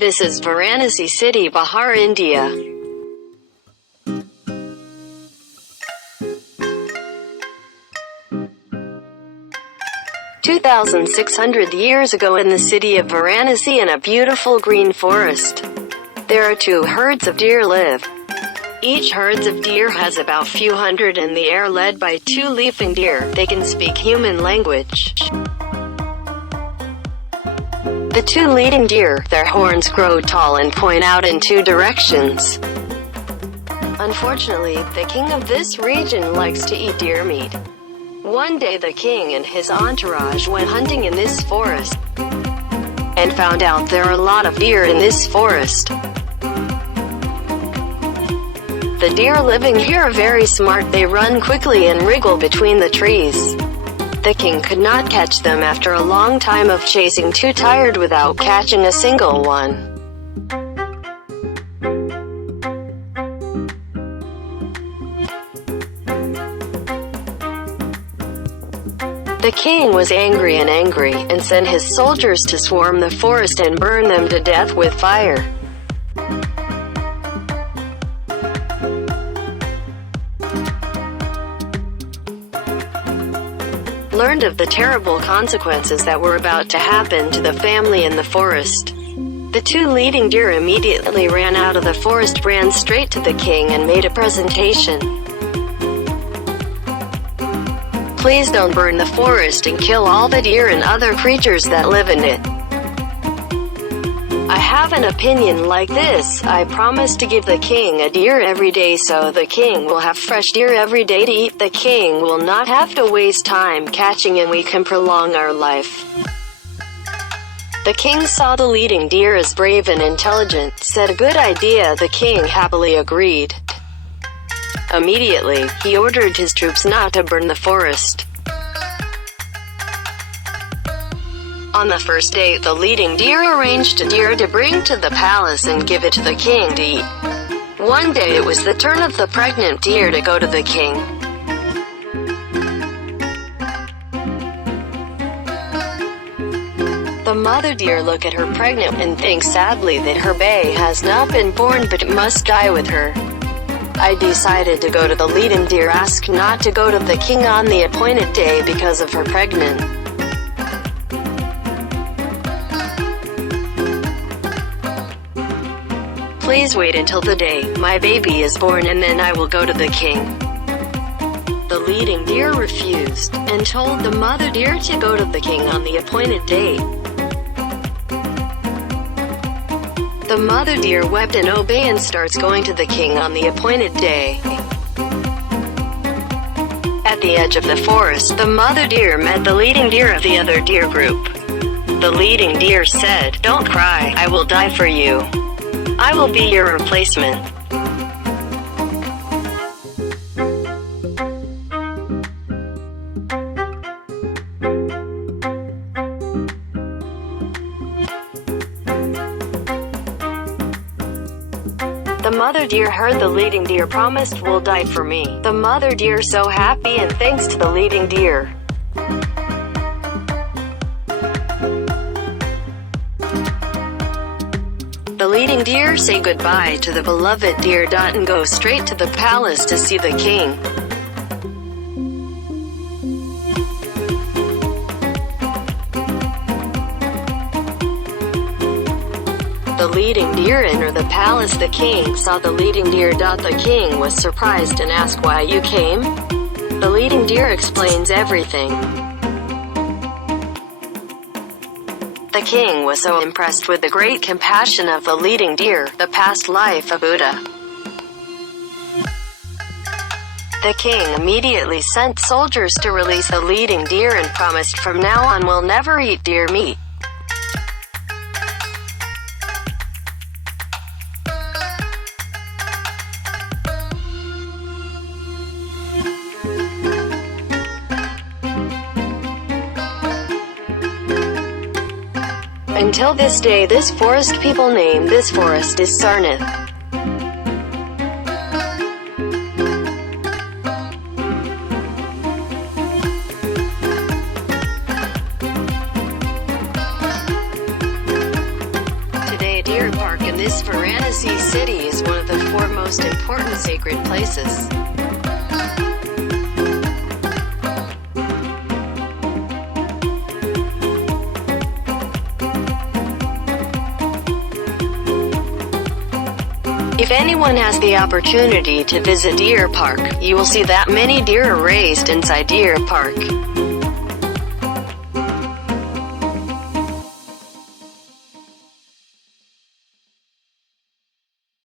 This is Varanasi city, Bihar, India. "2,600 years ago in the city of Varanasi in a beautiful green forest, there are two herds of deer live. Each herds of deer has about few hundred and they are led by two leaping deer. They can speak human language. The two leading deer, their horns grow tall and point out in two directions. Unfortunately, the king of this region likes to eat deer meat. One day the king and his entourage went hunting in this forest and found out there are a lot of deer in this forest. The deer living here are very smart. They run quickly and wriggle between the trees. The king could not catch them after a long time of chasing, too tired without catching a single one. The king was angry and sent his soldiers to swarm the forest and burn them to death with fire. Learned of the terrible consequences that were about to happen to the family in the forest. The two leading deer immediately ran out of the forest, ran straight to the king and made a presentation. "Please don't burn the forest and kill all the deer and other creatures that live in it. I have an opinion like this. I promise to give the king a deer every day so the king will have fresh deer every day to eat. The king will not have to waste time catching and we can prolong our life." The king saw the leading deer as brave and intelligent, said a good idea. The king happily agreed. Immediately, he ordered his troops not to burn the forest. On the first day, the leading deer arranged a deer to bring to the palace and give it to the king to eat. One day it was the turn of the pregnant deer to go to the king. The mother deer looked at her pregnant and thinks sadly that her babe has not been born but it must die with her. I decided to go to the leading deer, ask not to go to the king on the appointed day because of her pregnant. Please wait until the day my baby is born and then I will go to the king. The leading deer refused, and told the mother deer to go to the king on the appointed day. The mother deer wept and obeyed and starts going to the king on the appointed day. At the edge of the forest, the mother deer met the leading deer of the other deer group. The leading deer said, "Don't cry, I will die for you. I will be your replacement." The mother deer heard the leading deer promised will die for me. The mother deer so happy and thanks to the leading deer. The leading deer say goodbye to the beloved deer and go straight to the palace to see the king. The leading deer enter the palace. The king saw the leading deer. The king was surprised and asked why you came. The leading deer explains everything. The king was so impressed with the great compassion of the leading deer, the past life of Buddha. The king immediately sent soldiers to release the leading deer and promised from now on will never eat deer meat. Until this day, this forest people name this forest is Sarnath. Deer Park in this Varanasi city is one of the 4 most important sacred places. If anyone has the opportunity to visit Deer Park, you will see that many deer are raised inside Deer Park.